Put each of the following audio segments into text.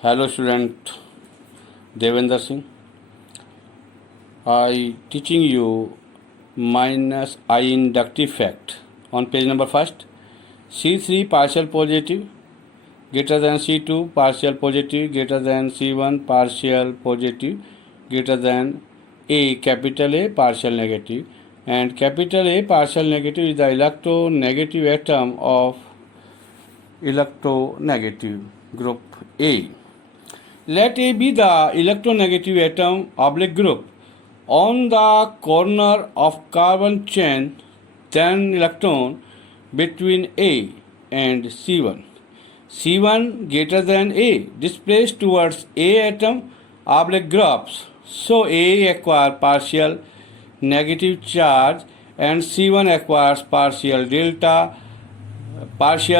Hello student Devendra Singh. I teaching you minus I inductive fact on page number first. C3 partial positive greater than C2 partial positive greater than C1 partial positive greater than A capital A partial negative, and capital A partial negative is the electronegative atom of electronegative group A. Let A be the electronegative atom oblique group on the corner of carbon chain, then electron between A and C1. C1 greater than A displaced towards A atom oblique groups. So A acquires partial negative charge and C1 acquires partial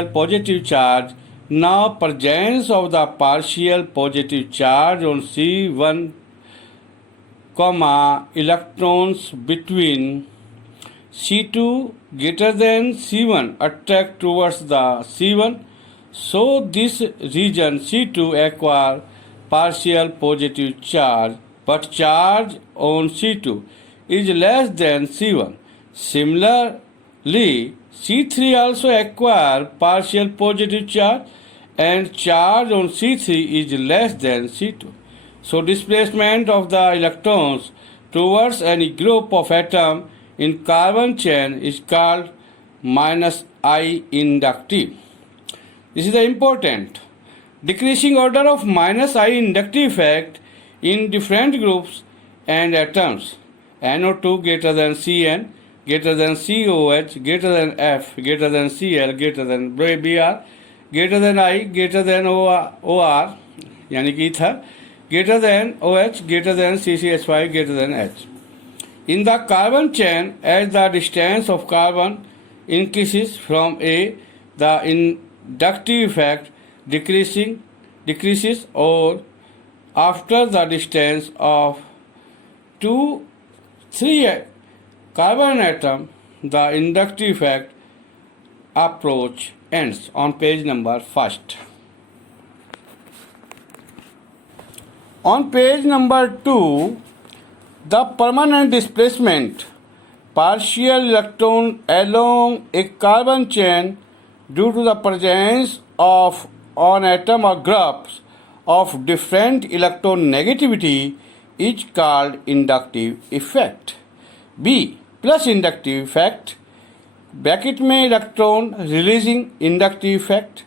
positive charge. Now presence of the partial positive charge on C1, electrons between C2 greater than C1 attract towards the C1. So this region C2 acquire partial positive charge, but charge on C2 is less than C1. Similarly, C3 also acquire partial positive charge and charge on C3 is less than C2. So displacement of the electrons towards any group of atom in carbon chain is called minus I inductive. This is the important. Decreasing order of minus I inductive effect in different groups and atoms. NO2 greater than Cn, greater than COH, greater than F, greater than Cl, greater than Br, greater than I, greater than OR, यानी कि ether, greater than OH, greater than CCH5, greater than H. In the carbon chain, as the distance of carbon increases from A, the inductive effect decreases, or after the distance of 3 carbon atom, the inductive effect approach ends on page number first. On page number 2, the permanent displacement partial electron along a carbon chain due to the presence of an atom or groups of different electronegativity is called inductive effect. B plus inductive effect bracket में electron releasing inductive effect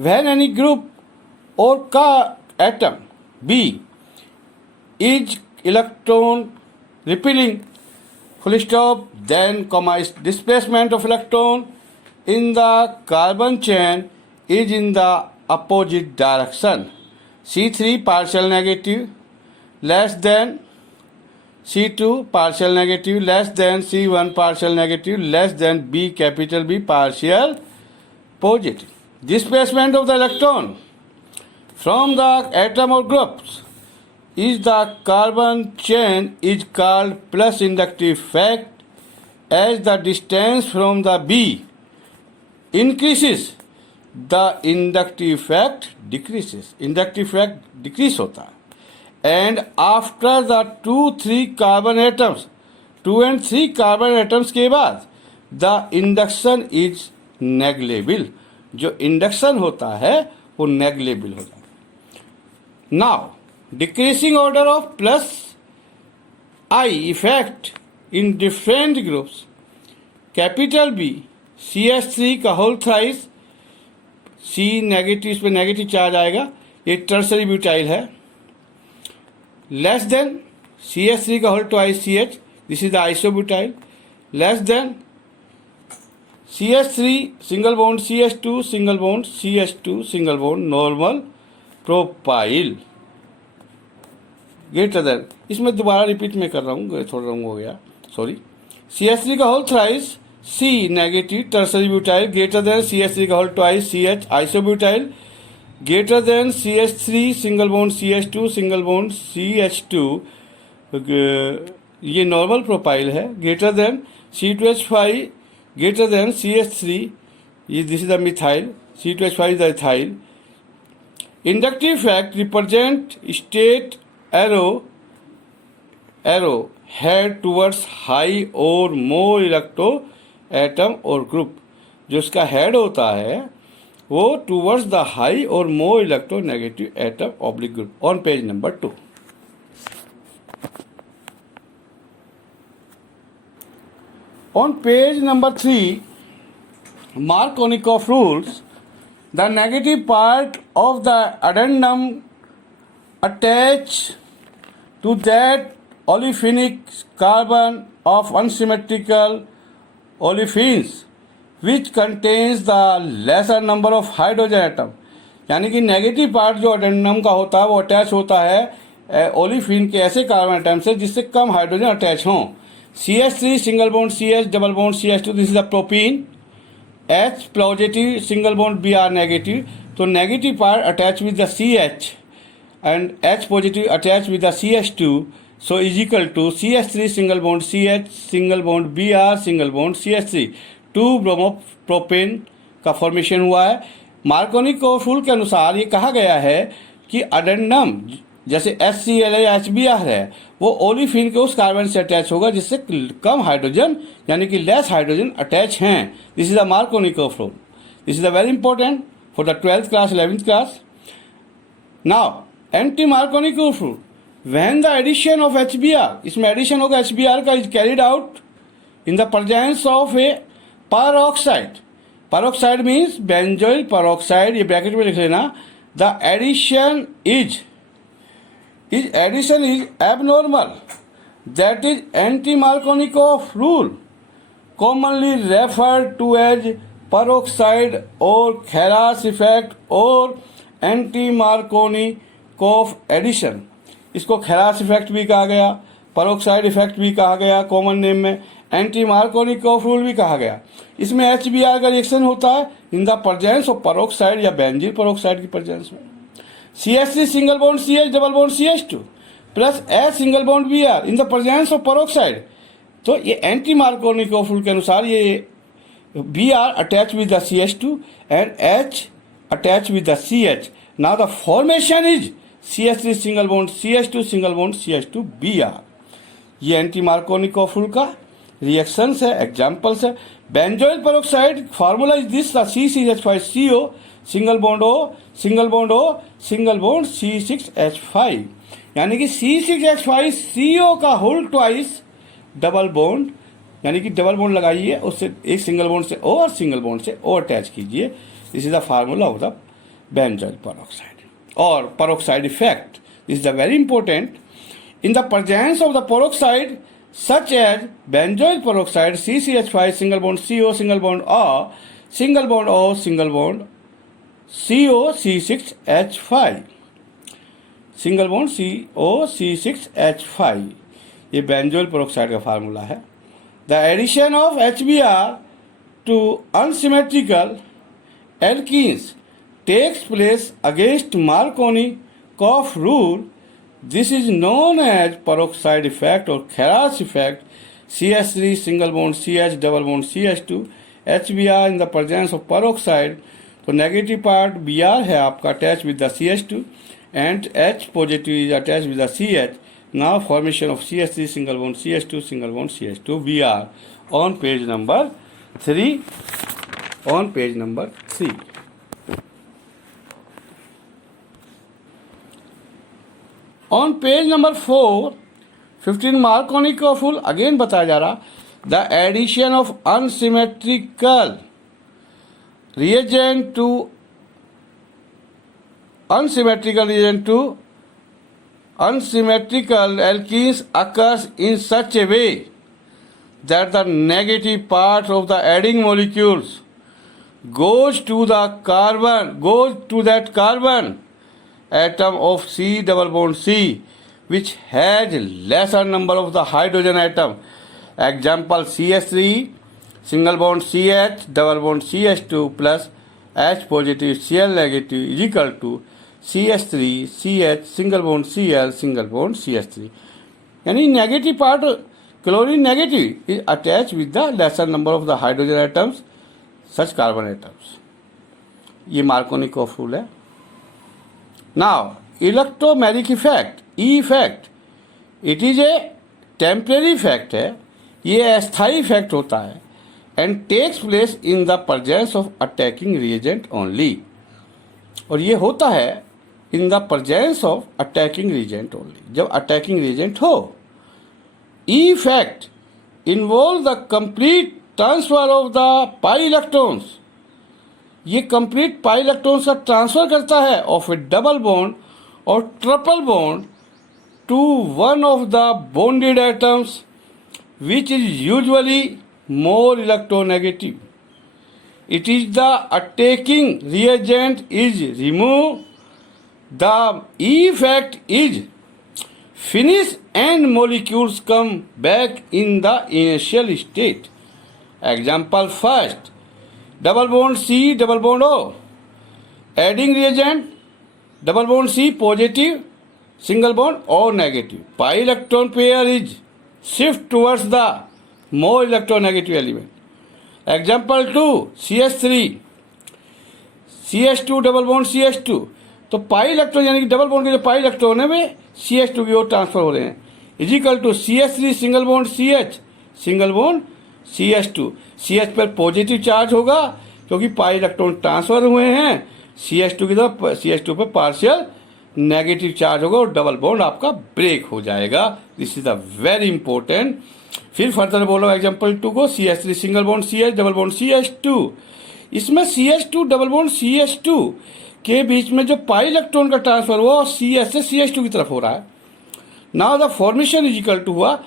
when any group और का atom B is electron repelling full stop then comma displacement of electron in the carbon chain is in the opposite direction C3 partial negative less than C2 partial negative less than C1 partial negative less than B capital B partial positive. Displacement of the electron from the atom or groups is the carbon chain is called plus inductive effect. As the distance from the B increases, the inductive effect decreases. Inductive effect decrease होता है. And after the 2 and 3 carbon atoms के बाद the induction is negligible. जो induction होता है वो negligible होता है. Now decreasing order of plus I effect in different groups. Capital B CH3 का whole thrice C नेगेटिव, इस पर नेगेटिव चार्ज आएगा, ये टर्सरी ब्यूटाइल है, लेस देन CH3 का whole twice CH, this is the isobutyl, less than CH3 single bond CH2 single bond CH2 single bond normal propyl, greater than, इसमें दोबारा repeat में कर रहा हूँ, थोड़ा रंग हो गया, सॉरी, CH3 का whole thrice C negative tertiary butyl greater than CH3 का whole twice CH isobutyl greater than CH3 single bond CH2 single bond CH2, ये नॉर्मल प्रोपाइल है, greater than C2H5 greater than CH3, ये this is the methyl, C2H5 is the ethyl, Inductive effect represent state arrow head towards high or more electro atom or group. जो इसका head होता है वो towards the high और more electronegative atom oblique group on page number 2. On page number 3, Markovnikov rules, the negative part of the addendum attach to that olefinic carbon of unsymmetrical olefins which contains the lesser number of hydrogen atom. यानी कि negative part जो addendum का होता है वो attach होता है olefin के ऐसे कार्बन एटम से जिससे कम हाइड्रोजन अटैच हों. CH3 single bond CH double bond CH2, this is the propene. H positive single bond Br negative. So negative part attached with the CH and H positive attached with the CH2. So is equal to CH3 single bond CH single bond Br single bond CH3. 2 bromopropane का formation हुआ है. Markovnikov rule के अनुसार ये कहा गया है कि अडेंडम जैसे HCl या HBr है वो ओलिफिन के उस कार्बन से अटैच होगा जिससे कम हाइड्रोजन यानी कि लेस हाइड्रोजन अटैच हैं. This is the Markovnikov rule. This is the very important for the 12th class 11th class. Now anti Markovnikov rule, when the addition of HBr, इसमें addition होगा HBr का, is carried out in the presence of a peroxide. Peroxide means benzoyl peroxide, ये bracket में लिख लेना. The addition is abnormal, that is anti-Markovnikov rule, commonly referred to as peroxide or Kheras effect or anti-Markovnikov addition. इसको खेरास effect भी कहा गया, peroxide effect भी कहा गया, कॉमन नेम में एंटी मार्कोनिकोव रूल भी कहा गया. इसमें HBr का रिएक्शन होता है in the presence of peroxide या बेंजीन पेरोक्साइड की प्रेजेंस में. CH3 single bond CH double bond CH2 plus H single bond Br in the presence of peroxide. तो ये एंटी मार्कोनिकोव रूल के अनुसार ये Br attach with the CH2 and H attach with the CH. Now the formation is CH3 single bond CH2 single bond CH2 Br. ये anti Markovnikov rule का reactions है, examples है. Benzoyl peroxide formula is this, C6H5CO single bond O single bond O single bond C6H5, यानी कि C6H5CO का whole twice double bond, यानी कि double bond लगाइए उससे एक सिंगल बॉन्ड से O और सिंगल बॉन्ड से O अटैच कीजिए. This is the formula of the benzoyl peroxide. और peroxide effect, this is the very important. in the presence of the peroxide such as benzoyl peroxide CCH5 single bond CO single bond O single bond O single bond CO C6H5 single bond CO C6H5, ये benzoyl peroxide का formula है. The addition of HBr to unsymmetrical alkenes takes place against Markovnikov rule. This is known as peroxide effect or Kheras effect. CH3 single bond CH double bond CH2 HBr in the presence of peroxide. तो negative part Br है आपका attach with the CH2 and H positive is attached with the CH. Now formation of CH3 single bond CH2 single bond CH2 Br on page number 3. On page number 3. On page number 4, 15 Markovnikov rule again बताया जा रहा. The addition of unsymmetrical reagent to unsymmetrical alkenes occurs in such a way that the negative part of the adding molecules goes to that carbon atom of C double bond C which has lesser number of the hydrogen atom. Example CH3 single bond CH double bond CH2 plus H positive Cl negative is equal to CH3 CH single bond Cl single bond CH3. यानी negative part chlorine negative is attached with the lesser number of the hydrogen atoms such carbon atoms. ये Markovnikov rule है. Now, electromagnetic effect, E effect, it is a temporary effect है, ये अस्थायी effect होता है, and takes place in the presence of attacking reagent only, और ये होता है in the presence of attacking reagent only, जब अटैकिंग रिएजेंट हो. E effect involve the complete transfer of the pi electrons, ये कंप्लीट पाई इलेक्ट्रॉन्स का transfer करता है ऑफ ए डबल बॉन्ड और triple bond to one of the bonded atoms which is usually more electronegative. It is the attacking reagent is removed, the effect is finished and molecules come back in the initial state. Example first, double bond C, double bond O. Adding reagent, double bond C positive, single bond O negative. Pi electron pair is shift towards the more electronegative element. Example 2, CH3, CH2 double bond CH2, तो pi electron यानी कि double bond के जो pi electron है वे CH2 की ओर transfer हो रहे हैं, is equal to CH3 single bond CH, single bond CH2. CH पर पॉजिटिव चार्ज होगा क्योंकि पाई इलेक्ट्रॉन ट्रांसफर हुए हैं, CH2 की तरफ CH2 पर पार्शियल नेगेटिव चार्ज होगा और डबल बॉन्ड आपका ब्रेक हो जाएगा. This is a very important. फिर फर्दर बोलो एग्जांपल 2 को, CH3 single bond CH double bond CH2. इसमें CH2 डबल बॉन्ड CH2 के बीच में जो पाई इलेक्ट्रॉन का ट्रांसफर हुआ और CH से CH2 की तरफ हो रहा है. Now the formation is equal to हुआ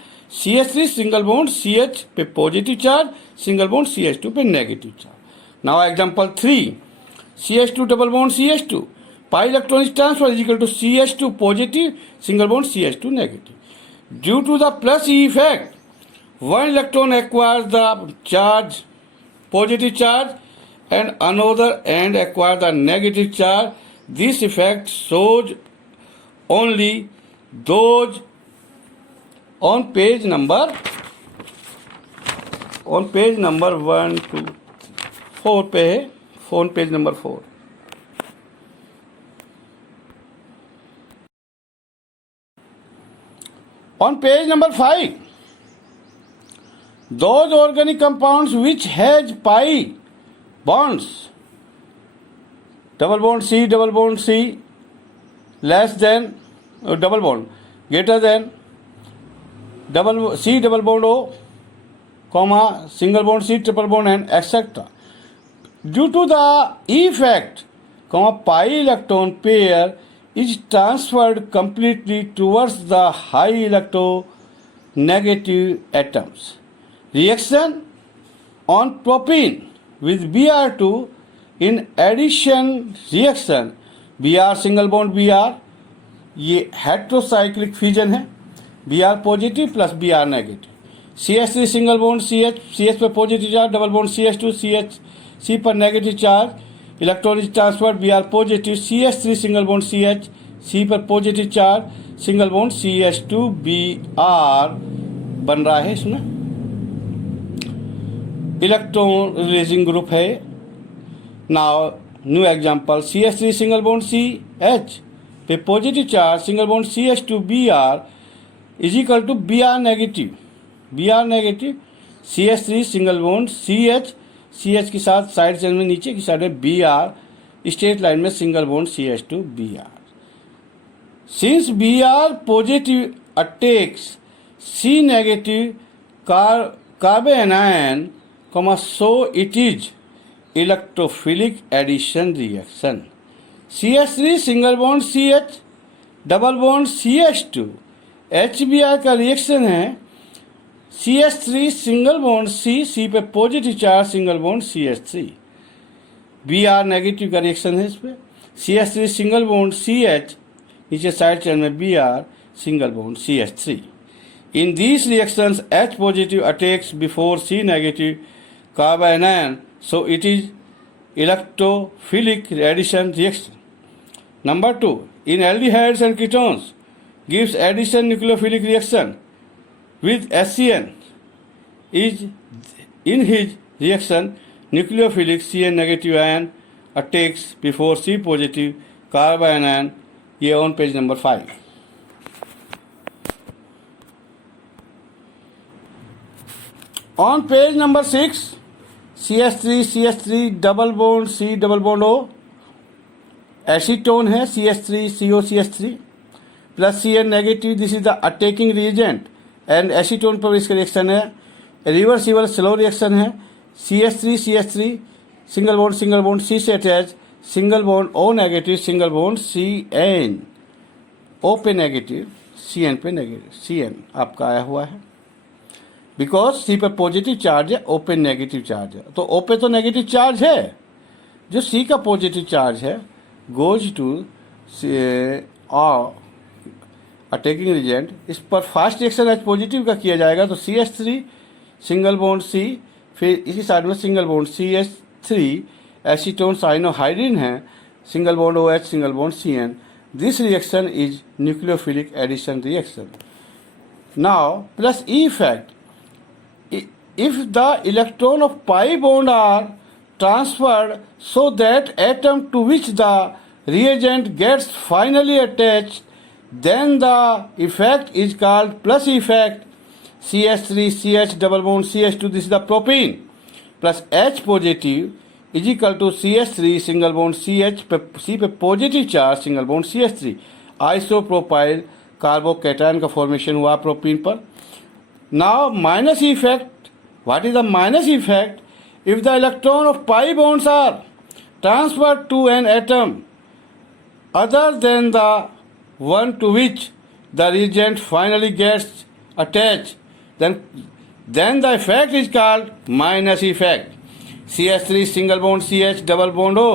CH3 सिंगल बॉन्ड CH पे positive charge, single bond CH2 पे negative charge. Now example 3, CH2 double bond CH2, pi electron is transfer is equal to CH2 positive, single bond CH2 negative. Due to the plus E effect, one electron acquires the charge, positive charge, and another end acquires the negative charge. This effect shows only those on page number 1, 2, 4 पे है, phone page number 4. On page number 5, those organic compounds which has pi bonds, double bond C, less than, double bond, greater than, C double bond O, comma, single bond C, triple bond and etc. Due to the effect, comma, pi electron pair is transferred completely towards the high electronegative atoms. Reaction on propene with Br2 in addition reaction Br single bond Br, ये heterocyclic fusion है, Br positive plus Br negative. CH3 single bond CH, CH पर positive charge, double bond CH2 CH, C पर negative charge, electron is transfer Br positive, CH3 single bond CH, C पर positive charge, single bond CH2 Br बन रहा है, इसमें electron releasing group है. Now new example, CH3 single bond CH पे positive charge, single bond CH2 Br is equal to Br negative, CH3 single bond CH के साथ side chain में नीचे की साइड में Br, स्ट्रेट लाइन में single bond CH2 Br. Since Br positive attacks C negative carbon ion, so it is electrophilic addition reaction. CH3 single bond CH double bond CH2 HBr का reaction है CH3 single bond C पे positive charge, single bond CH3. Br negative का reaction है इस पे. CH3 single bond CH, नीचे side chain में Br single bond CH3. In these reactions, H positive attacks before C negative carbon ion, so it is electrophilic addition reaction. Number 2, in aldehydes and ketones, gives addition nucleophilic reaction with HCN. Is in his reaction, nucleophilic Cn negative ion attacks before C positive carbon ion ये on page number 5। On page number 6 CH3 double bond C double bond O, acetone है CH3COCH3 plus CN negative, this is the attacking reagent and acetone पर इसका reaction है, reversible slow reaction है। CH3 single bond C से attach, single bond O negative, single bond CN, O पे negative, CN पे negative, CN आपका आया हुआ है बिकॉज C पे पॉजिटिव चार्ज है, O पे नेगेटिव चार्ज है। तो O पे तो नेगेटिव चार्ज है, जो C का पॉजिटिव चार्ज है गोज टू अटैकिंग रिएजेंट। इस पर फास्ट रिएक्शन एच पॉजिटिव का किया जाएगा तो CH3 सिंगल बॉन्ड C, फिर इसी साइड में single bond CH3, acetone cyanohydrin है, single bond OH, single bond CN। This reaction is nucleophilic addition reaction. Now plus E effect, if the electron of pi bond are transferred so that atom to which the reagent gets finally attached, then the effect is called plus effect। CH3 CH double bond CH2, this is the propene, plus H positive is equal to CH3 single bond CH C पे positive charge single bond CH3, isopropyl carbocation का formation हुआ propene पर। Now minus effect, what is the minus effect? If the electron of pi bonds are transferred to an atom other than the one to which the reagent finally gets attached, then the effect is called minus effect। CH3 single bond CH double bond O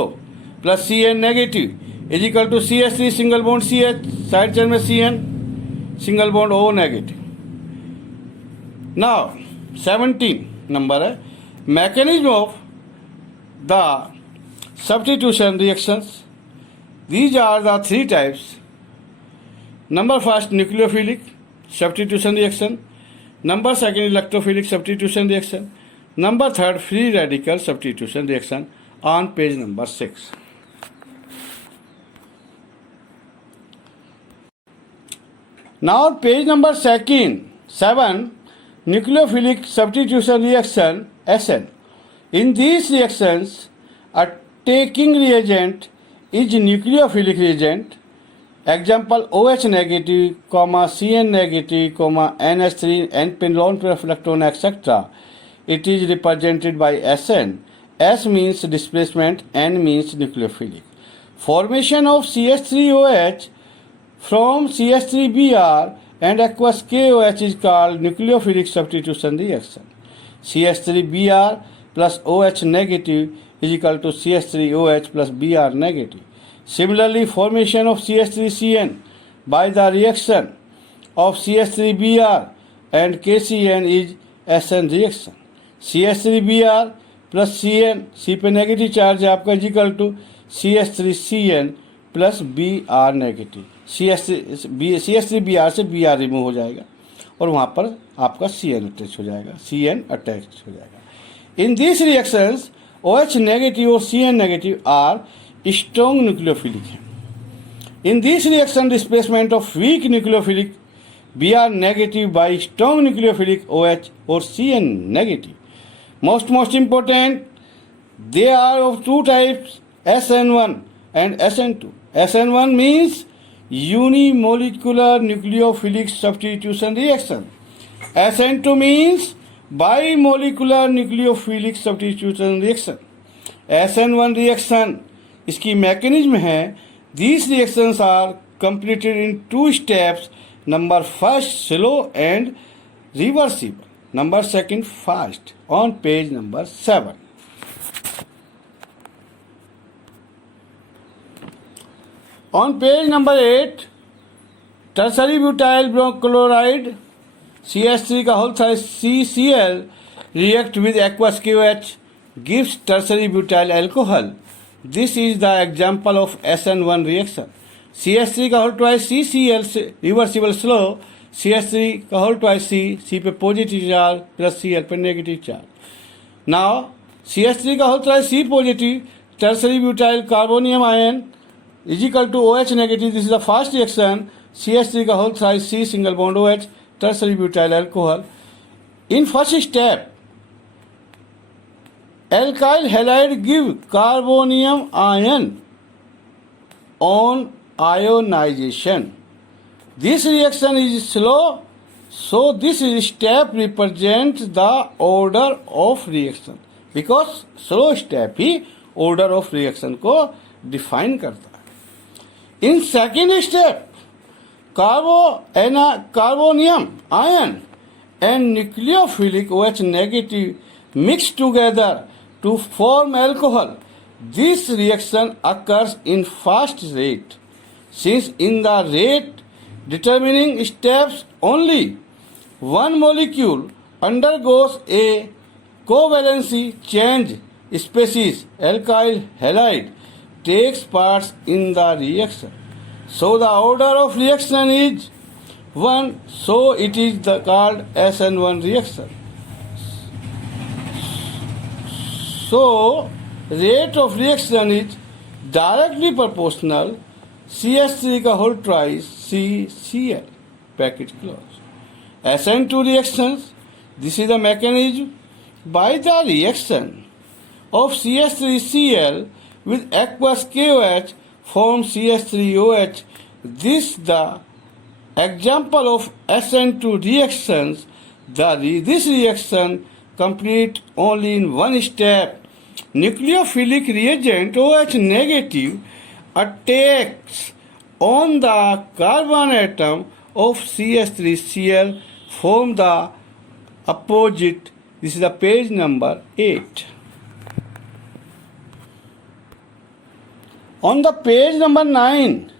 plus CN negative is equal to CH3 single bond CH, side chain में CN single bond O negative। Now 17 number है mechanism of the substitution reactions. These are the 3 types. Number first nucleophilic substitution reaction, number second electrophilic substitution reaction, number third free radical substitution reaction on page number 6। Now page number 7 nucleophilic substitution reaction SN। In these reactions, a taking reagent is nucleophilic reagent. Example OH negative, CN negative, NH3, N-pen, lone pair of electron, etc. It is represented by SN. S means displacement, N means nucleophilic. Formation of CH3OH from CH3Br and aqueous KOH is called nucleophilic substitution reaction। CH3Br plus OH negative is equal to CH3OH plus Br negative। Similarly, formation of CH3CN by the reaction of CH3Br and KCN is SN reaction। CH3Br plus CN, C पे negative charge है आपका, is equal to CH3CN plus Br negative. CH3Br से Br remove हो जाएगा और वहाँ पर आपका CN अटैच हो जाएगा, CN अटैच हो जाएगा। In this reactions OH negative और CN negative are strong nucleophilic है। In this reaction displacement of weak nucleophilic Br negative by strong nucleophilic OH और CN negative. Most important, they are of 2 types, SN1 and SN2। SN1 means unimolecular nucleophilic substitution reaction। SN2 means bimolecular nucleophilic substitution reaction। SN1 reaction इसकी mechanism है, these reactions are completed in 2 steps। Number first slow and reversible, number second fast on page number 7। On page number 8, tertiary butyl chloride CH3 का whole size CCl react with aqueous KOH gives tertiary butyl alcohol। This is the example of SN1 reaction। CH3 का whole twice CCl reversible slow, CH3 का whole twice C पे positive charge plus Cl पे negative charge. Now CH3 का whole twice C positive, tertiary butyl carbonium ion is equal to OH negative. This is the first reaction. CH3 का whole thrice C single bond OH tertiary butyl alcohol. In first step, alkyl halide give carbonium ion on ionization. This reaction is slow, so this step represents the order of reaction. Because slow step he order of reaction को define करता है. In second step, carbonium ion and nucleophilic OH negative mix together to form alcohol. This reaction occurs in fast rate. Since in the rate determining steps only one molecule undergoes a covalency change, species alkyl halide takes part in the reaction. So the order of reaction is 1, so it is called SN1 reaction. So rate of reaction is directly proportional CH3 का whole twice CCl, bracket close. SN2 reactions, this is the mechanism by the reaction of CH3Cl with aqueous KOH forms CH3OH. This the example of SN2 reactions. This reaction complete only in one step. Nucleophilic reagent OH negative attacks on the carbon atom of CH3Cl, form the opposite. This is the page number 8. On the page number 9,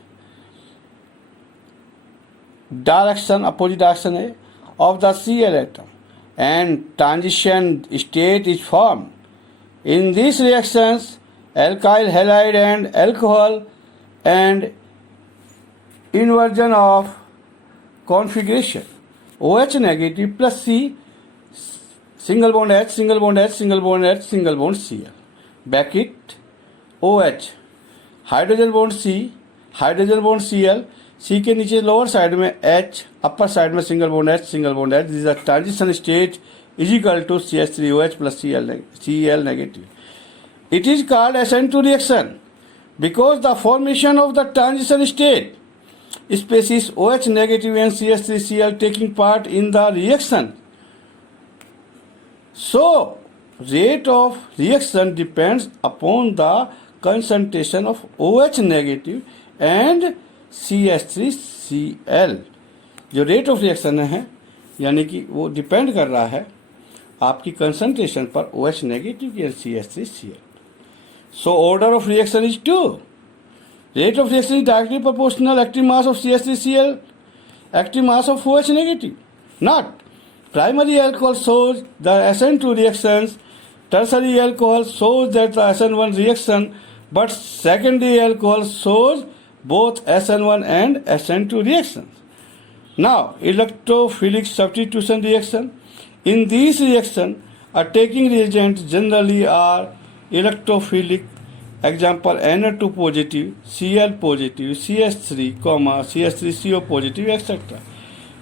direction, opposite direction है of the Cl atom and transition state is formed. In these reactions, alkyl halide and alcohol and inversion of configuration. OH negative plus C, single bond H, single bond H, single bond H, single bond Cl. Bracket OH, hydrogen bond C, hydrogen bond Cl, C के नीचे lower side में H, upper side में single bond H, single bond H. This is the transition state is equal to CH3OH plus Cl negative. It is called SN2 reaction because the formation of the transition state, species OH negative and CH3Cl taking part in the reaction. So, rate of reaction depends upon the concentration of OH negative and CH3Cl. जो rate of reaction है यानी कि वो depend कर रहा है आपकी concentration पर OH नेगेटिव की CH3Cl. So order of reaction is 2. Rate of reaction is directly proportional active mass of CH3Cl active mass of OH negative. Not. Primary alcohol shows the SN2 reactions. Tertiary alcohol shows that the SN1 reaction, but secondary alcohol shows both SN1 and SN2 reactions. Now, electrophilic substitution reaction. In these reactions, a taking reagents generally are electrophilic. Example, Na2 positive, Cl positive, CH3, CH3CO positive, etc.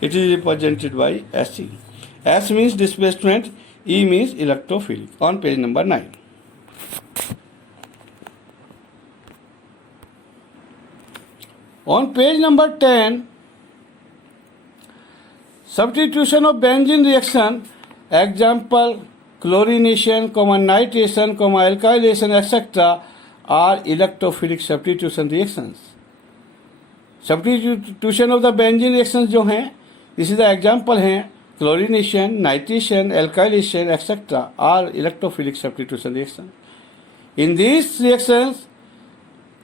It is represented by Se. S means displacement, E means electrophilic. On page number 9. On page number 10, substitution of benzene reaction. Example, chlorination, nitration, alkylation, etc. are electrophilic substitution reactions. Substitution of the benzene reactions जो हैं, this is the example हैं, chlorination, nitration, alkylation, etc. are electrophilic substitution reactions. In these reactions,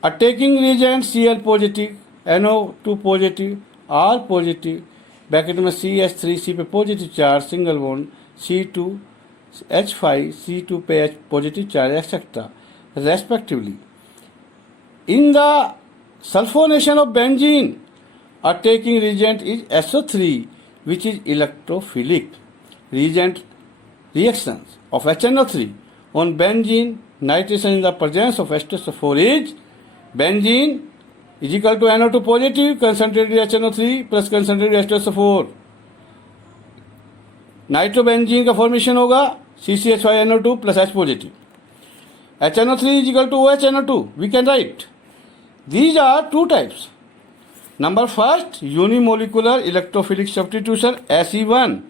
a taking reagent Cl positive, NO2 positive, R positive, bracket में CH3 पे positive charge, single bond C2 H5 C2 पे H positive charge etcetera respectively. In the sulphonation of benzene a taking reagent is SO3 which is electrophilic. Reagent reactions of HNO3 on benzene nitration in the presence of H2SO4 is benzene is equal to NO2 positive, concentrated HNO3 plus concentrated H2SO4. Nitrobenzene का formation होगा CCH5NO2 plus H positive. HNO3 is equal to OHNO2. We can write. These are two types. Number first, unimolecular electrophilic substitution SE1.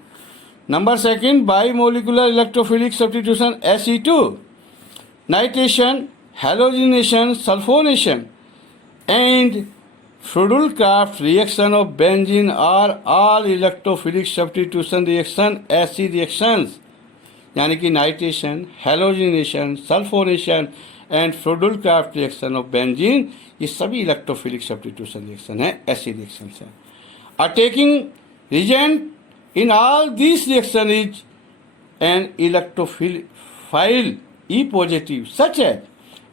Number second, bimolecular electrophilic substitution SE2. Nitration, halogenation, sulfonation, and Friedel-Crafts reaction of benzene are all electrophilic substitution reaction SE reactions. यानी कि nitration, halogenation, sulphonation and Friedel Craft reaction of benzene, ये सभी electrophilic substitution reaction है, ऐसी reaction है. Attacking reagent in all this reaction is an electrophile E positive such है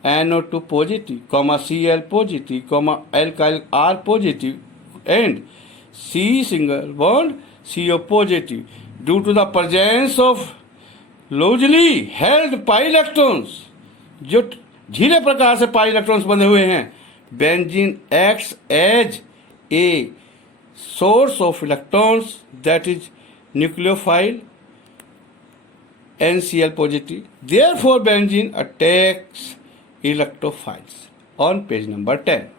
NO2 positive, Cl positive, alkyl R positive, and C single bond CO positive due to the presence of loosely held pi electrons, जो ढीले प्रकार से pi electrons बंधे हुए हैं. Benzene acts as a source of electrons, that is nucleophile NCl positive. Therefore, benzene attacks electrophiles on page number 10.